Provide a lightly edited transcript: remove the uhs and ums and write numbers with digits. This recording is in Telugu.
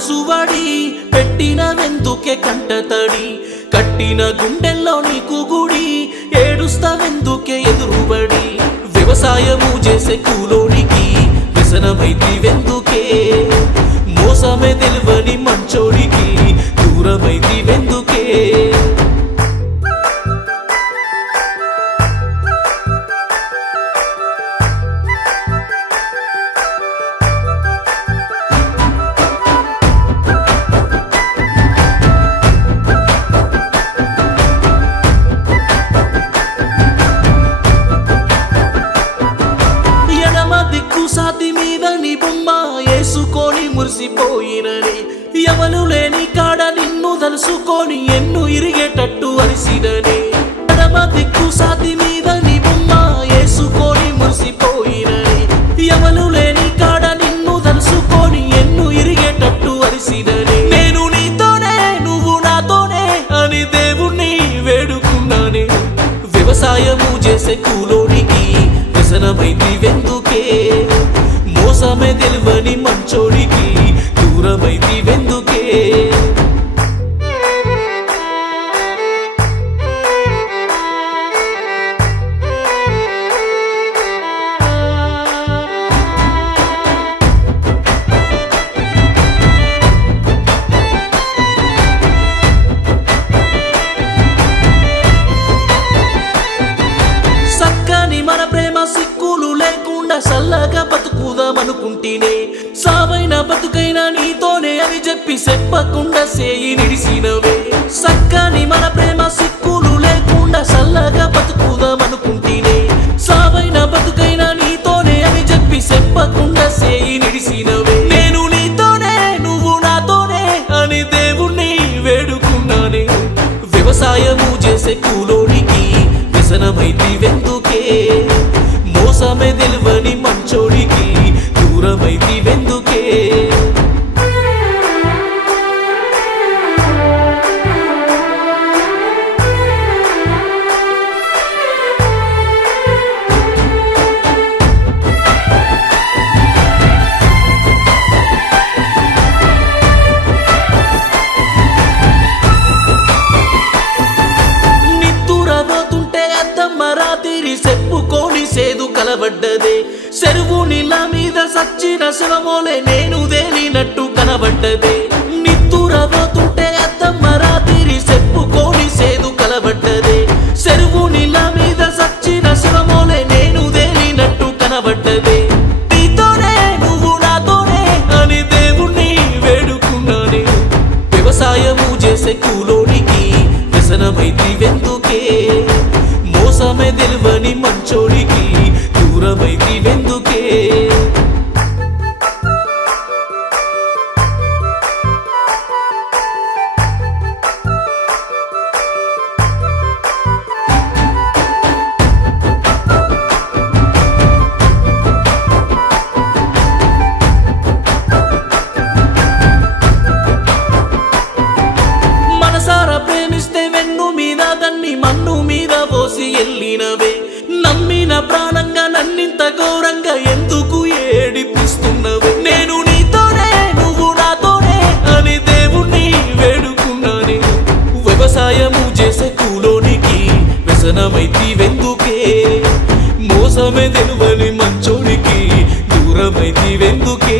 మనసువాడి పెట్టిన వెందుకే కంటతడి కట్టిన గుండెల్లో నీకు గుడి ఏడుస్తావెందుకే ఎదురుబడి వ్యవసాయము చేసే కూలోనికి వ్యసనమైతి వెందుకే మోసమే తెలివని మంచోడికి దూరమైతి వెందుకే సాతి మీద నీ బొమ్మ వేసుకొని మురిసిపోయినని ఎవరు లేని కాడ నిన్ను తలుసుకొని ఎన్ను ఇరిగేటట్టు అరిసినని ఎడమ దిక్కు సాతి మీద నీ బొమ్మ వేసుకొని మురిసిపోయినని ఎవరు లేని కాడ నిన్ను తలుసుకొని ఎన్ను ఇరిగేటట్టు అరిసినని నేను నీతోనే నువ్వు నాతోనే అని దేవుణ్ణి వేడుకున్నానే వ్యవసాయము చేసే కూలోనికి వ్యసనమైతి వెందుకే మోసమే తెలివని మంచోడికి దూరమైతి వెందుకే సక్కని మన ప్రేమ సిక్కులు లేకుండా సల్లగా బతుకుదామనుకుంటేనే సావైన బతుకైనా నీతోనే అని చెప్పి చెప్పకుండా సేయి నిడిసినవే సక్కని మన ప్రేమ సిక్కులు లేకుండా సల్లగా బతుకుదామనుకుంటేనే సావైన బతుకైనా నీతోనే అని చెప్పి చెప్పకుండా సేయి నిడిసినవే నేను నీతోనే నువ్వు నాతోనే అని దేవుణ్ణి వేడుకున్నానే వ్యవసాయము చేసే కూలోనికి వ్యసనమైతి వెందుకే మోసమే తెలివని మంచోడికి దూరమైతి వెందుకే చెప్పుకొని సేదు కలబడ్డదే చెరువు నీళ్ళ మీద సచ్చిన శవమోలే నేను దేనినట్టు కనబడ్డదే నిత్తురబోతుంటే అద్దమ్మ రాత్రి చెప్పుకొని సేదు కలబడ్డదే చెరువు నీళ్ళ మీద సచ్చిన శవమోలే నేను దేనినట్టు కనబడ్డదే నీతోనే నువ్వు నాతోనే అని దేవుణ్ణి వేడుకున్నానే వ్యవసాయము చేసే కూలోనికి వ్యసనమైతి వెందుకే మోసమే తెలివని మంచోడికి దూరమైతి వెందుకే మనసారా ప్రేమిస్తే వెన్ను మీద దాన్ని మన్ను మీద పోసి ఎల్లినవే నమ్మిన ప్రాణంగా నన్నింత ఘోరంగా ఎందుకు ఏడిపిస్తున్నవే నేను నీతోనే నువ్వు నాతోనే అని దేవుణ్ణి వేడుకున్నానే వ్యవసాయము చేసే కూలోనికి వ్యసనమైతి వెందుకే మోసమే తెలివని మంచోడికి దూరమైతి వెందుకే